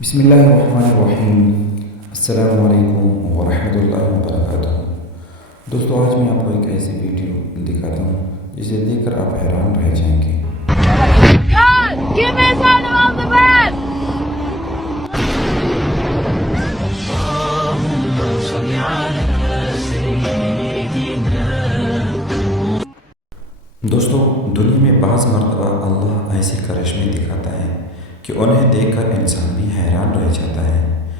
بسم اللہ الرحمن الرحیم۔ السلام علیکم ورحمۃ اللہ وبرکاتہ۔ دوستو، آج میں آپ کو ایک ایسی ویڈیو دکھاتا ہوں جسے دیکھ کر آپ حیران رہ جائیں گے۔ God, give me some of the best! دوستو، دنیا میں بعض مرتبہ اللہ ایسی کرشمے دکھاتا ہے کہ انہیں دیکھ کر انسان بھی حیران رہ جاتا ہے۔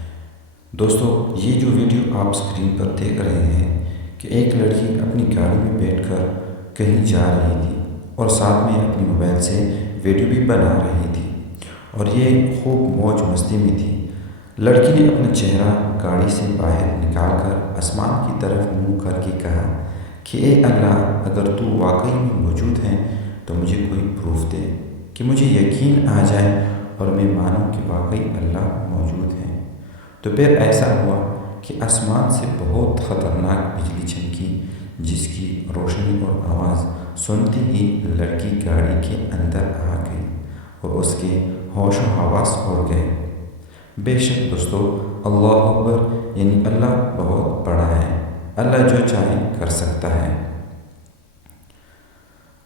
دوستو، یہ جو ویڈیو آپ اسکرین پر دیکھ رہے ہیں کہ ایک لڑکی اپنی گاڑی میں بیٹھ کر کہیں جا رہی تھی اور ساتھ میں اپنی موبائل سے ویڈیو بھی بنا رہی تھی اور یہ خوب موج مستی میں تھی۔ لڑکی نے اپنا چہرہ گاڑی سے باہر نکال کر آسمان کی طرف منہ کر کے کہا کہ اے اللہ، اگر تو واقعی میں موجود ہے تو مجھے کوئی پروف دے کہ مجھے یقین آ جائے اور میں مانوں کہ واقعی اللہ موجود ہے۔ تو پھر ایسا ہوا کہ آسمان سے بہت خطرناک بجلی چمکی، جس کی روشنی اور آواز سنتے ہی لڑکی گاڑی کے اندر آ گئی اور اس کے ہوش و حواس اڑ گئے۔ بے شک دوستو، اللہ اکبر، یعنی اللہ بہت بڑا ہے، اللہ جو چاہے کر سکتا ہے۔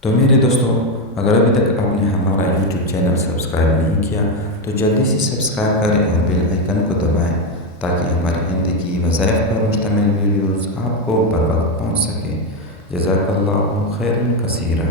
تو میرے دوستو، اگر ابھی تک آپ نے ہمارا یوٹیوب چینل سبسکرائب نہیں کیا تو جلدی سے سبسکرائب کریں اور بیل آئیکن کو دبائیں تاکہ ہماری زندگی وظائف پر مشتمل ویڈیوز آپ کو بر وقت پہنچ سکے۔ جزاک اللہ خیرا کثیرا۔